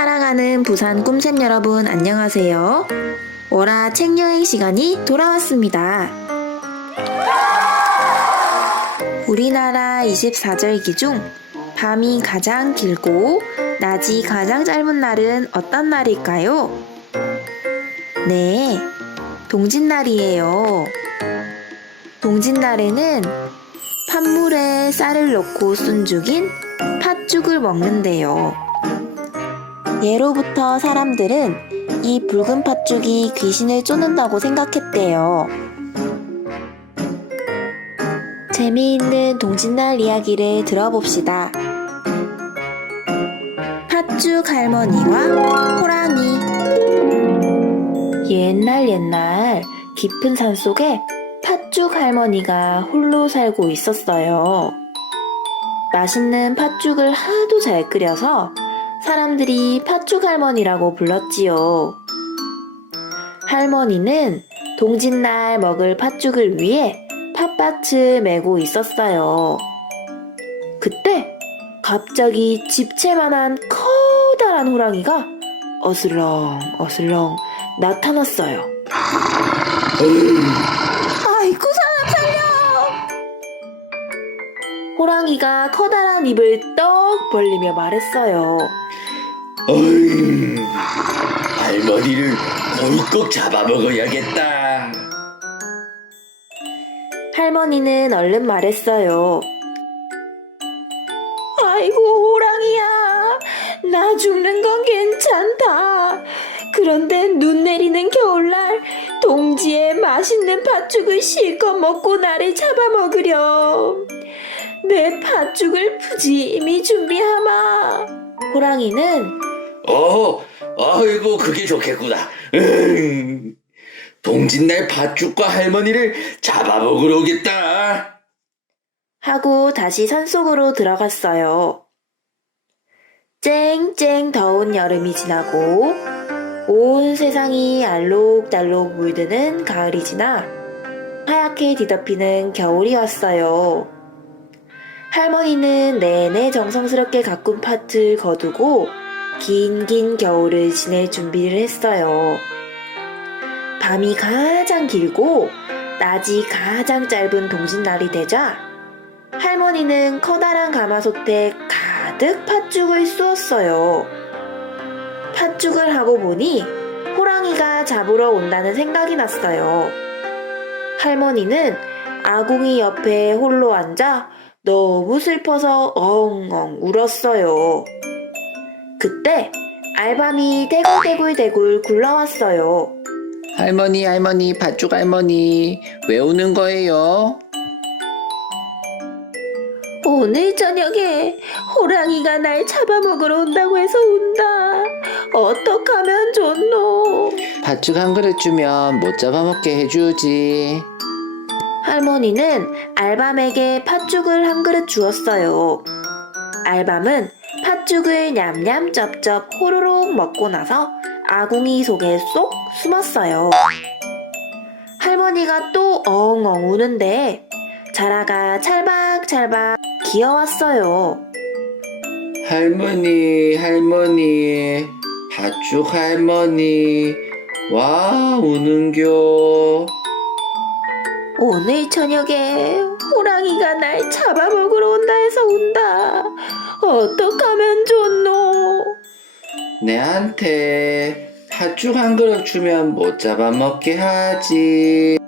사랑하는 부산 꿈샘 여러분 안녕하세요. 월화 책여행 시간이 돌아왔습니다. 우리나라 24절기 중 밤이 가장 길고 낮이 가장 짧은 날은 어떤 날일까요? 네, 동짓날이에요. 동짓날에는 팥물에 쌀을 넣고 숨죽인 팥죽을 먹는데요. 예로부터 사람들은 이 붉은 팥죽이 귀신을 쫓는다고 생각했대요. 재미있는 동짓날 이야기를 들어봅시다. 팥죽 할머니와 호랑이. 옛날 깊은 산 속에 팥죽 할머니가 홀로 살고 있었어요. 맛있는 팥죽을 하도 잘 끓여서 사람들이 팥죽 할머니라고 불렀지요. 할머니는 동짓날 먹을 팥죽을 위해 팥밭을 메고 있었어요. 그때 갑자기 집채만한 커다란 호랑이가 어슬렁 나타났어요. 아이고 사람 살려! 호랑이가 커다란 입을 떡 벌리며 말했어요. 할머니를 꼭 잡아먹어야겠다. 할머니는 얼른 말했어요. 아이고 호랑이야, 나 죽는 건 괜찮다. 그런데 눈 내리는 겨울날 동지에 맛있는 팥죽을 실컷 먹고 나를 잡아먹으렴. 내 팥죽을 푸짐히 준비하마. 호랑이는 아이고 그게 좋겠구나. 동짓날 팥죽과 할머니를 잡아먹으러 오겠다 하고 다시 산속으로 들어갔어요. 쨍쨍 더운 여름이 지나고 온 세상이 알록달록 물드는 가을이 지나 하얗게 뒤덮이는 겨울이 왔어요. 할머니는 내내 정성스럽게 가꾼 팥을 거두고 긴 겨울을 지낼 준비를 했어요. 밤이 가장 길고 낮이 가장 짧은 동짓날이 되자 할머니는 커다란 가마솥에 가득 팥죽을 쑤었어요. 팥죽을 하고 보니 호랑이가 잡으러 온다는 생각이 났어요. 할머니는 아궁이 옆에 홀로 앉아 너무 슬퍼서 엉엉 울었어요. 그때 알밤이 대굴대굴 굴러왔어요. 할머니, 팥죽 할머니, 왜 우는 거예요? 오늘 저녁에 호랑이가 날 잡아먹으러 온다고 해서 운다. 어떡하면 좋노? 팥죽 한 그릇 주면 못 잡아먹게 해주지. 할머니는 알밤에게 팥죽을 한 그릇 주었어요. 알밤은 팥죽을 냠냠 쩝쩝 호로록 먹고 나서 아궁이 속에 쏙 숨었어요. 할머니가 또 엉엉 우는데 자라가 찰박찰박 기어왔어요. 할머니 팥죽 할머니 와 우는겨. 오늘 저녁에 호랑이가 날 잡아먹으러 온다 해서 운다. 어떡하면 좋노? 내한테 팥죽 한 그릇 주면 못 잡아먹게 하지.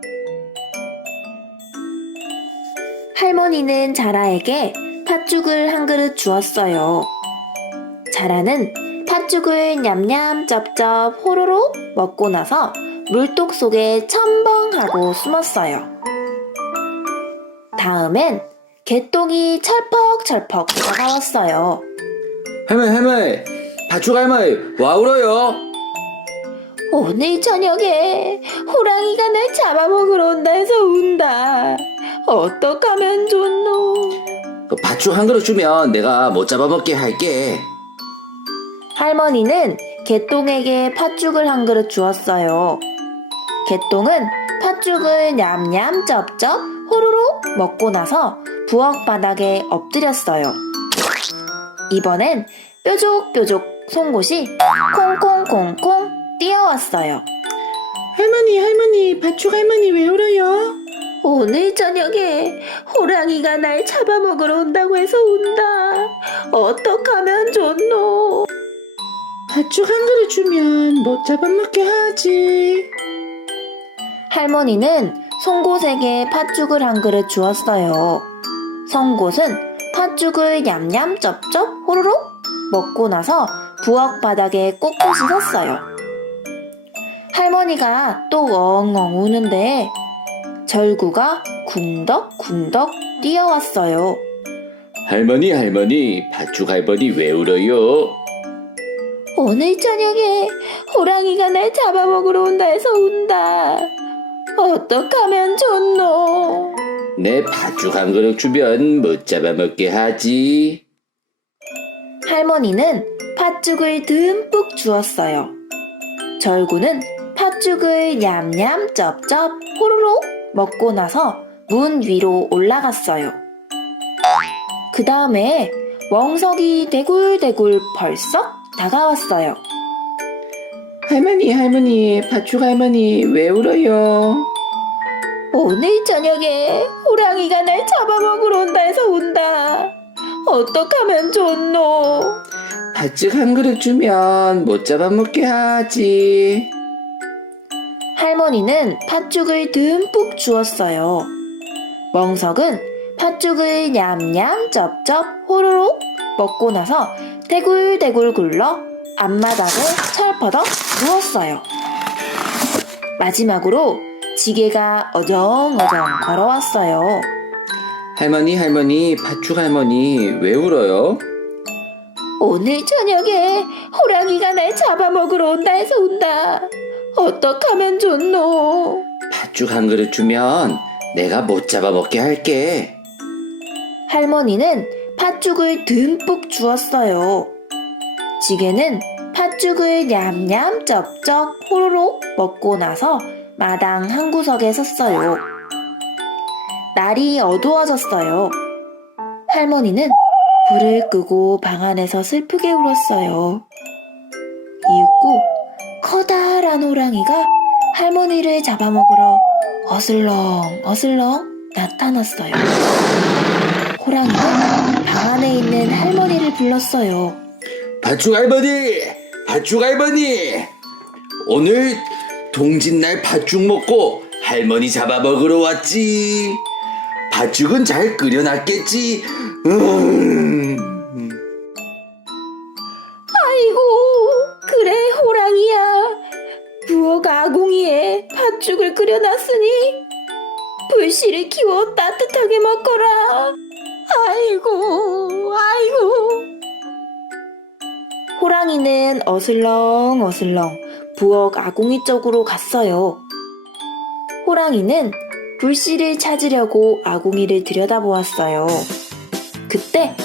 할머니는 자라에게 팥죽을 한 그릇 주었어요. 자라는 팥죽을 냠냠 쩝쩝 호로록 먹고 나서 물독 속에 첨벙하고 숨었어요. 다음엔 개똥이 철퍽철퍽 다가왔어요. 할머니 팥죽 할머니 와 울어요. 오늘 저녁에 호랑이가 날 잡아먹으러 온다 해서 운다. 어떡하면 좋노? 팥죽 한 그릇 주면 내가 못 잡아먹게 할게. 할머니는 개똥에게 팥죽을 한 그릇 주었어요. 개똥은 팥죽을 냠냠 쩝쩝 호로록 먹고 나서 부엌 바닥에 엎드렸어요. 이번엔 뾰족뾰족 송곳이 콩콩콩콩 뛰어왔어요. 할머니, 팥죽 할머니 왜 울어요? 오늘 저녁에 호랑이가 날 잡아먹으러 온다고 해서 운다. 어떡하면 좋노? 팥죽 한 그릇 주면 못 잡아먹게 하지. 할머니는 송곳에게 팥죽을 한 그릇 주었어요. 송곳은 팥죽을 냠냠 쩝쩝 호로록 먹고 나서 부엌 바닥에 꼿꼿이 섰어요. 할머니가 또 엉엉 우는데 절구가 쿵덕쿵덕 뛰어왔어요. 할머니, 팥죽 할머니 왜 울어요? 오늘 저녁에 호랑이가 날 잡아먹으러 온다 해서 운다. 어떡하면 좋노? 내 팥죽 한 그릇 주면 못 잡아먹게 하지. 할머니는 팥죽을 듬뿍 주었어요. 절구는 팥죽을 냠냠 쩝쩝 호로록 먹고 나서 문 위로 올라갔어요. 그 다음에 멍석이 대굴대굴 벌썩 다가왔어요. 할머니, 팥죽 할머니 왜 울어요? 오늘 저녁에 호랑이가 날 잡아먹으러 온다 해서 운다. 어떡하면 좋노? 팥죽 한 그릇 주면 못 잡아먹게 하지. 할머니는 팥죽을 듬뿍 주었어요. 멍석은 팥죽을 냠냠 쩝쩝 호로록 먹고 나서 대굴대굴 굴러 앞마당에 철퍼덕 누웠어요. 마지막으로 지게가 어정어정 걸어왔어요. 할머니, 팥죽 할머니 왜 울어요? 오늘 저녁에 호랑이가 날 잡아먹으러 온다 해서 운다. 어떡하면 좋노? 팥죽 한 그릇 주면 내가 못 잡아먹게 할게. 할머니는 팥죽을 듬뿍 주었어요. 지게는 팥죽을 냠냠 쩝쩝 호로록 먹고 나서 마당 한 구석에 섰어요. 날이 어두워졌어요. 할머니는 불을 끄고 방 안에서 슬프게 울었어요. 이윽고 커다란 호랑이가 할머니를 잡아먹으러 어슬렁 나타났어요. 호랑이는 방 안에 있는 할머니를 불렀어요. 팥죽 할머니, 오늘 동짓날 팥죽 먹고 할머니 잡아먹으러 왔지. 팥죽은 잘 끓여놨겠지. 아이고, 그래 호랑이야. 부엌 아궁이에 팥죽을 끓여놨으니 불씨를 키워 따뜻하게 먹거라. 아이고. 호랑이는 어슬렁 부엌 아궁이 쪽으로 갔어요. 호랑이는 불씨를 찾으려고 아궁이를 들여다보았어요. 그때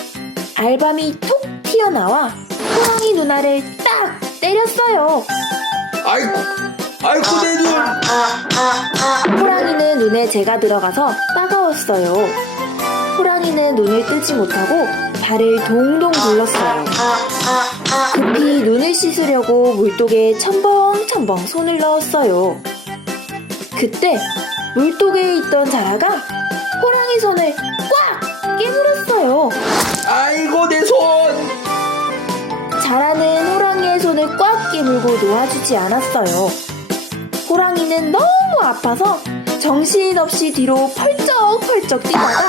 알밤이 톡 튀어나와 호랑이 누나를 딱 때렸어요. 아이고 내 눈. 호랑이는 눈에 재가 들어가서 따가웠어요. 호랑이는 눈을 뜨지 못하고 발을 동동 굴렀어요. 급히 눈을 씻으려고 물독에 첨벙첨벙 손을 넣었어요. 그때 물독에 있던 자라가 호랑이 손을 꽉 깨물었어요. 아이고 내 손. 자라는 호랑이의 손을 꽉 깨물고 놓아주지 않았어요. 호랑이는 너무 아파서 정신없이 뒤로 펄쩍펄쩍 뛰다가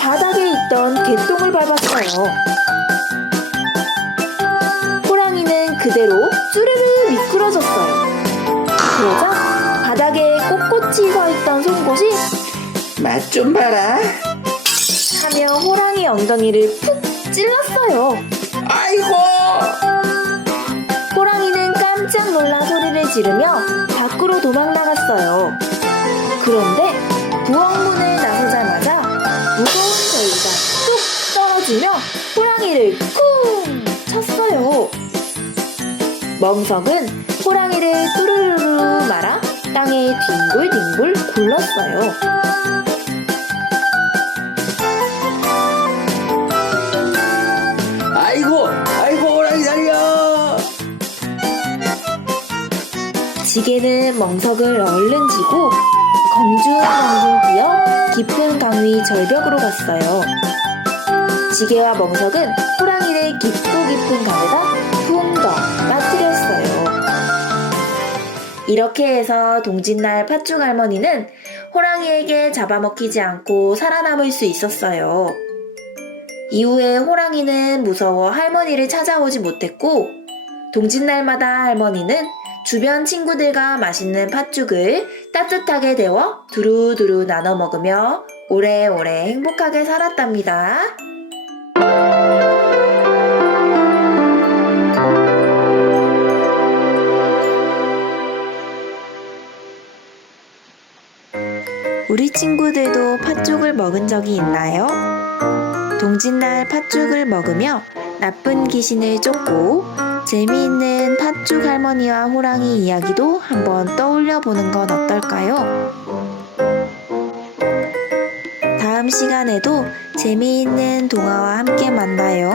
바닥에 있던 개똥을 밟았어요. 호랑이는 그대로 쭈르르 미끄러졌어요. 그러자 바닥에 꼿꼿이 서 있던 송곳이 맛 좀 봐라. 하며 호랑이 엉덩이를 푹 찔렀어요. 아이고. 호랑이는 깜짝 놀라 소리를 지르며 밖으로 도망나갔어요. 그런데 부엌문을 나서자마자 무거운 저희가 뚝 떨어지며 호랑이를 쿵 쳤어요. 멍석은 호랑이를 뚜루루루 말아 땅에 뒹굴뒹굴 굴렀어요. 아이고 호랑이 달려. 지게는 멍석을 얼른 지고 공중공중 뛰어 깊은 강 위 절벽으로 갔어요. 지게와 멍석은 호랑이를 깊고 깊은 강에다 붕덩 빠뜨렸어요. 이렇게 해서 동짓날 팥죽 할머니는 호랑이에게 잡아먹히지 않고 살아남을 수 있었어요. 이후에 호랑이는 무서워 할머니를 찾아오지 못했고, 동짓날마다 할머니는 주변 친구들과 맛있는 팥죽을 따뜻하게 데워 두루두루 나눠 먹으며 오래오래 행복하게 살았답니다. 우리 친구들도 팥죽을 먹은 적이 있나요? 동짓날 팥죽을 먹으며 나쁜 귀신을 쫓고 재미있는 팥죽 할머니와 호랑이 이야기도 한번 떠올려 보는 건 어떨까요? 다음 시간에도 재미있는 동화와 함께 만나요.